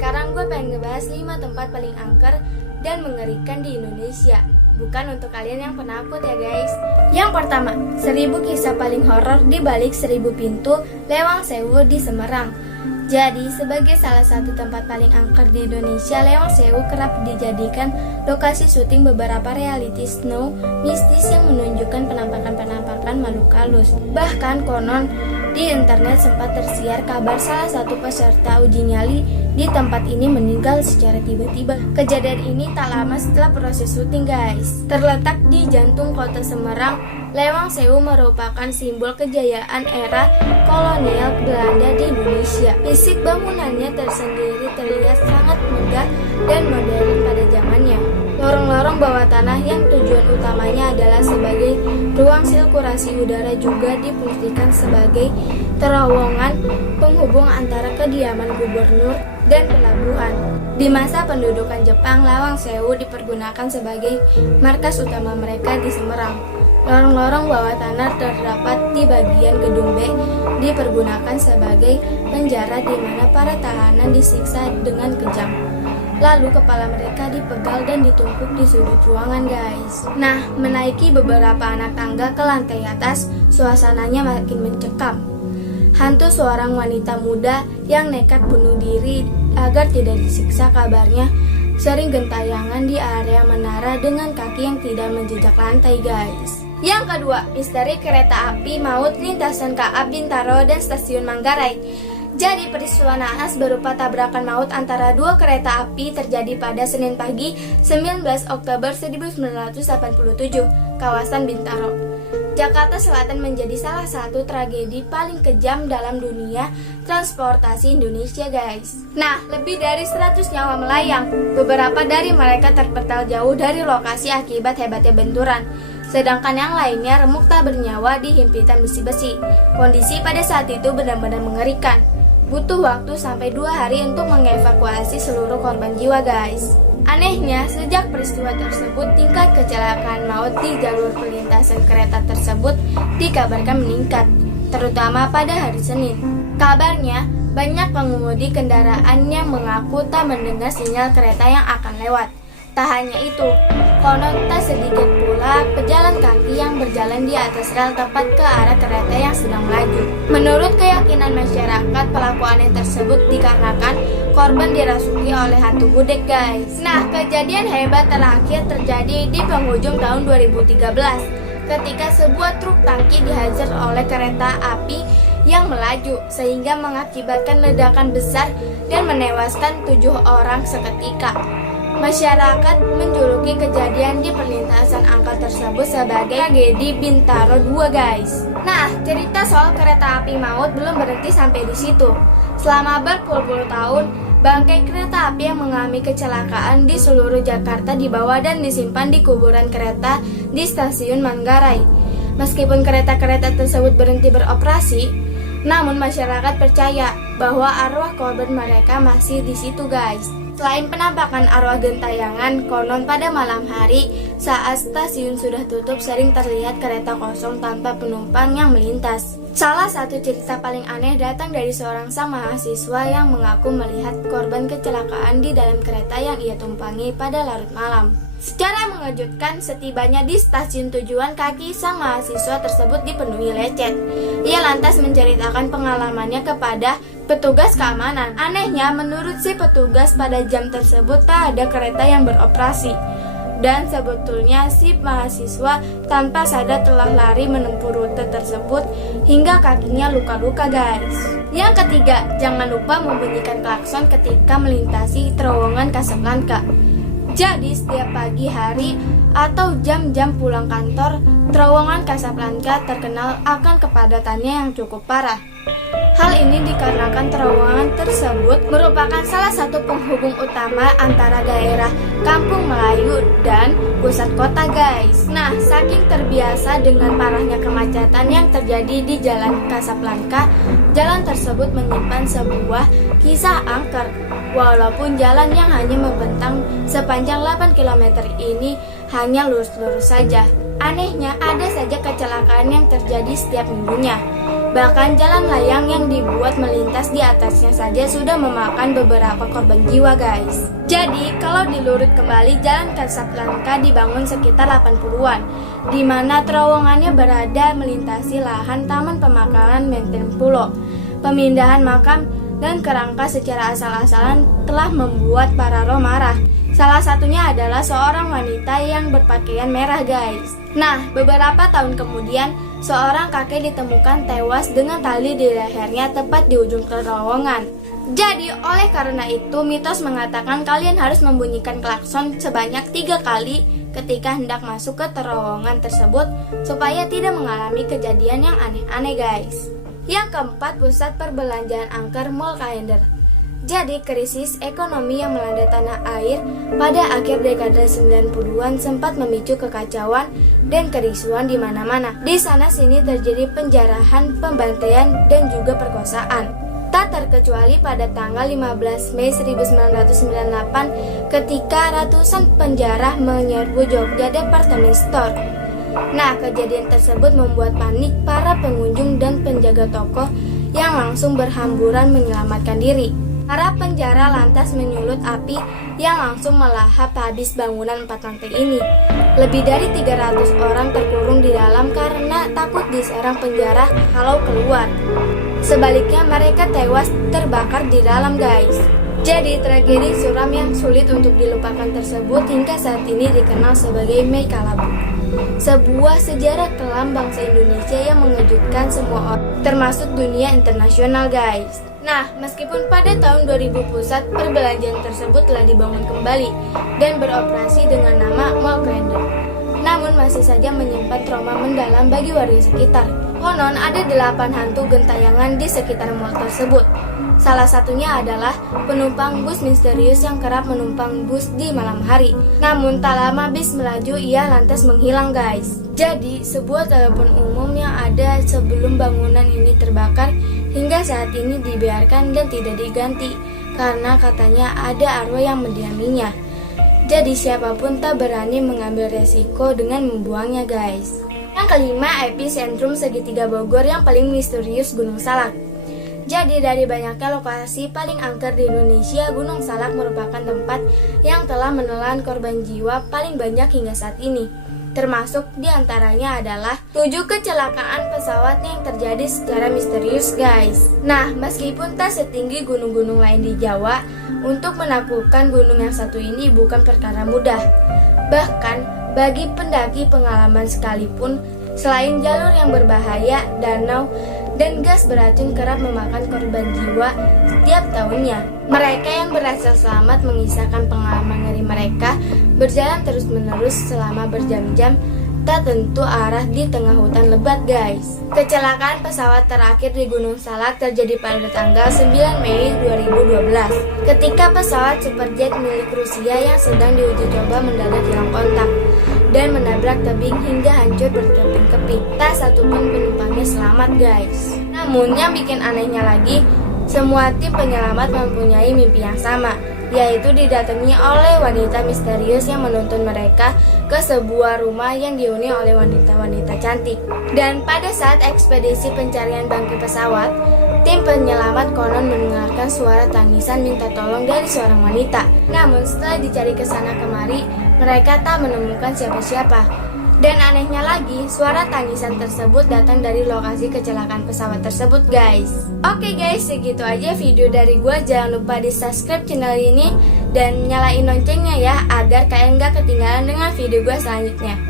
sekarang gue pengen ngebahas 5 tempat paling angker dan mengerikan di Indonesia. Bukan untuk kalian yang penakut ya guys. Yang pertama, 1000 kisah paling horor di balik 1000 pintu Lewang Sewu di Semarang. Jadi, sebagai salah satu tempat paling angker di Indonesia, Lewang Sewu kerap dijadikan lokasi syuting beberapa reality show mistis yang menunjukkan penampakan-penampakan makhluk halus. Bahkan konon di internet sempat tersiar kabar salah satu peserta uji nyali di tempat ini meninggal secara tiba-tiba. Kejadian ini tak lama setelah proses syuting guys. Terletak di jantung kota Semarang, Lewang Sewu merupakan simbol kejayaan era kolonial Belanda di Indonesia. Fisik bangunannya tersendiri terlihat sangat megah dan modern pada zamannya. Lorong-lorong bawah tanah yang tujuan utamanya adalah sebagai ruang sirkulasi udara juga difungsikan sebagai terowongan penghubung antara kediaman gubernur dan pelabuhan. Di masa pendudukan Jepang, Lewang Sewu dipergunakan sebagai markas utama mereka di Semarang. Lorong-lorong bawah tanah terdapat di bagian gedung B dipergunakan sebagai penjara di mana para tahanan disiksa dengan kejam. Lalu kepala mereka dipegal dan ditumpuk di sudut ruangan guys. Nah, menaiki beberapa anak tangga ke lantai atas, suasananya makin mencekam. Hantu seorang wanita muda yang nekat bunuh diri agar tidak disiksa kabarnya sering gentayangan di area menara dengan kaki yang tidak menjejak lantai guys. Yang kedua, misteri kereta api maut lintasan KA Bintaro dan stasiun Manggarai. Jadi peristiwa naas berupa tabrakan maut antara dua kereta api terjadi pada Senin pagi 19 Oktober 1987, kawasan Bintaro, Jakarta Selatan menjadi salah satu tragedi paling kejam dalam dunia transportasi Indonesia guys. Nah, lebih dari 100 nyawa melayang. Beberapa dari mereka terpental jauh dari lokasi akibat hebatnya benturan. Sedangkan yang lainnya remuk tak bernyawa di himpitan besi-besi. Kondisi pada saat itu benar-benar mengerikan. Butuh waktu sampai 2 hari untuk mengevakuasi seluruh korban jiwa guys. Anehnya, sejak peristiwa tersebut, tingkat kecelakaan maut di jalur perlintasan kereta tersebut dikabarkan meningkat, terutama pada hari Senin. Kabarnya, banyak pengemudi kendaraan yang mengaku tak mendengar sinyal kereta yang akan lewat. Tak hanya itu, konon tak sedikit pula pejalan kaki yang berjalan di atas rel tepat ke arah kereta yang sedang melaju. Menurut keyakinan masyarakat, pelaku aneh tersebut dikarenakan korban dirasuki oleh hantu gudeg guys. Nah, kejadian hebat terakhir terjadi di penghujung tahun 2013 ketika sebuah truk tangki dihajar oleh kereta api yang melaju sehingga mengakibatkan ledakan besar dan menewaskan 7 orang seketika. Masyarakat menjuluki kejadian di perlintasan angka tersebut sebagai tragedi Bintaro 2 guys. Nah, cerita soal kereta api maut belum berhenti sampai di situ. Selama berpuluh-puluh tahun, bangkai kereta api yang mengalami kecelakaan di seluruh Jakarta dibawa dan disimpan di kuburan kereta di stasiun Manggarai. Meskipun kereta-kereta tersebut berhenti beroperasi, namun masyarakat percaya bahwa arwah korban mereka masih di situ guys. Selain penampakan arwah gentayangan, konon pada malam hari saat stasiun sudah tutup sering terlihat kereta kosong tanpa penumpang yang melintas. Salah satu cerita paling aneh datang dari seorang sang mahasiswa yang mengaku melihat korban kecelakaan di dalam kereta yang ia tumpangi pada larut malam. Secara mengejutkan, setibanya di stasiun tujuan, kaki sang mahasiswa tersebut dipenuhi lecet. Ia lantas menceritakan pengalamannya kepada petugas keamanan. Anehnya, menurut si petugas pada jam tersebut tak ada kereta yang beroperasi. Dan sebetulnya si mahasiswa tanpa sadar telah lari menempuh rute tersebut hingga kakinya luka-luka guys. Yang ketiga, jangan lupa membunyikan klakson ketika melintasi terowongan Casablanca. Jadi setiap pagi hari atau jam-jam pulang kantor, terowongan Casablanca terkenal akan kepadatannya yang cukup parah. Hal ini dikarenakan terowongan tersebut merupakan salah satu penghubung utama antara daerah Kampung Melayu dan pusat kota guys. Nah, saking terbiasa dengan parahnya kemacetan yang terjadi di Jalan Casablanca, jalan tersebut menyimpan sebuah kisah angker. Walaupun jalan yang hanya membentang sepanjang 8 km ini hanya lurus-lurus saja. Anehnya, ada saja kecelakaan yang terjadi setiap minggunya. Bahkan jalan layang yang dibuat melintas di atasnya saja sudah memakan beberapa korban jiwa guys. Jadi kalau dilurut kembali, Jalan Kasablanka dibangun sekitar 80-an, di mana terowongannya berada melintasi lahan Taman Pemakaman Menteng Pulo. Pemindahan makam dan kerangka secara asal-asalan telah membuat para roh marah. Salah satunya adalah seorang wanita yang berpakaian merah guys. Nah, beberapa tahun kemudian, seorang kakek ditemukan tewas dengan tali di lehernya tepat di ujung terowongan. Jadi, oleh karena itu, mitos mengatakan kalian harus membunyikan klakson sebanyak 3 kali ketika hendak masuk ke terowongan tersebut supaya tidak mengalami kejadian yang aneh-aneh guys. Yang keempat, pusat perbelanjaan angker Mall Kalender. Jadi, krisis ekonomi yang melanda tanah air pada akhir dekade 90-an sempat memicu kekacauan dan kerisuan di mana-mana. Di sana-sini terjadi penjarahan, pembantaian, dan juga perkosaan. Tak terkecuali pada tanggal 15 Mei 1998 ketika ratusan penjara menyerbu Jogja Department Store. Nah, kejadian tersebut membuat panik para pengunjung dan penjaga toko yang langsung berhamburan menyelamatkan diri. Para penjara lantas menyulut api yang langsung melahap habis bangunan 4 lantai ini. Lebih dari 300 orang terkurung di dalam karena takut diserang penjara kalau keluar. Sebaliknya mereka tewas terbakar di dalam guys. Jadi tragedi suram yang sulit untuk dilupakan tersebut hingga saat ini dikenal sebagai Mei Kalabu. Sebuah sejarah kelam bangsa Indonesia yang mengejutkan semua orang, termasuk dunia internasional guys. Nah, meskipun pada tahun 2000 pusat perbelanjaan tersebut telah dibangun kembali dan beroperasi dengan nama Mall Kalender, namun masih saja menyimpan trauma mendalam bagi warga sekitar. Konon ada 8 hantu gentayangan di sekitar mall tersebut. Salah satunya adalah penumpang bus misterius yang kerap menumpang bus di malam hari. Namun tak lama bis melaju, ia lantas menghilang guys. Jadi sebuah telepon umum yang ada sebelum bangunan ini terbakar hingga saat ini dibiarkan dan tidak diganti karena katanya ada arwah yang mendiaminya. Jadi siapapun tak berani mengambil resiko dengan membuangnya guys. Yang kelima, epicentrum segitiga Bogor yang paling misterius Gunung Salak. Jadi dari banyaknya lokasi paling angker di Indonesia, Gunung Salak merupakan tempat yang telah menelan korban jiwa paling banyak hingga saat ini. Termasuk diantaranya adalah 7 kecelakaan pesawat yang terjadi secara misterius guys. Nah, meskipun tak setinggi gunung-gunung lain di Jawa, untuk menaklukkan gunung yang satu ini bukan perkara mudah. Bahkan bagi pendaki pengalaman sekalipun, selain jalur yang berbahaya, danau, dan gas beracun kerap memakan korban jiwa setiap tahunnya. Mereka yang berhasil selamat mengisahkan pengalaman ngeri mereka berjalan terus-menerus selama berjam-jam, tak tentu arah di tengah hutan lebat guys. Kecelakaan pesawat terakhir di Gunung Salak terjadi pada tanggal 9 Mei 2012 ketika pesawat Superjet milik Rusia yang sedang diuji coba mendadak hilang kontak dan menabrak tebing hingga hancur berkeping-keping. Tak satupun penumpangnya selamat guys. Namun yang bikin anehnya lagi, semua tim penyelamat mempunyai mimpi yang sama, yaitu didatangi oleh wanita misterius yang menuntun mereka ke sebuah rumah yang dihuni oleh wanita-wanita cantik. Dan pada saat ekspedisi pencarian bangkai pesawat, tim penyelamat konon mendengarkan suara tangisan minta tolong dari seorang wanita. Namun setelah dicari ke sana kemari, mereka tak menemukan siapa-siapa. Dan anehnya lagi, suara tangisan tersebut datang dari lokasi kecelakaan pesawat tersebut guys. Oke guys, segitu aja video dari gue. Jangan lupa di subscribe channel ini dan nyalain loncengnya ya, agar kalian gak ketinggalan dengan video gue selanjutnya.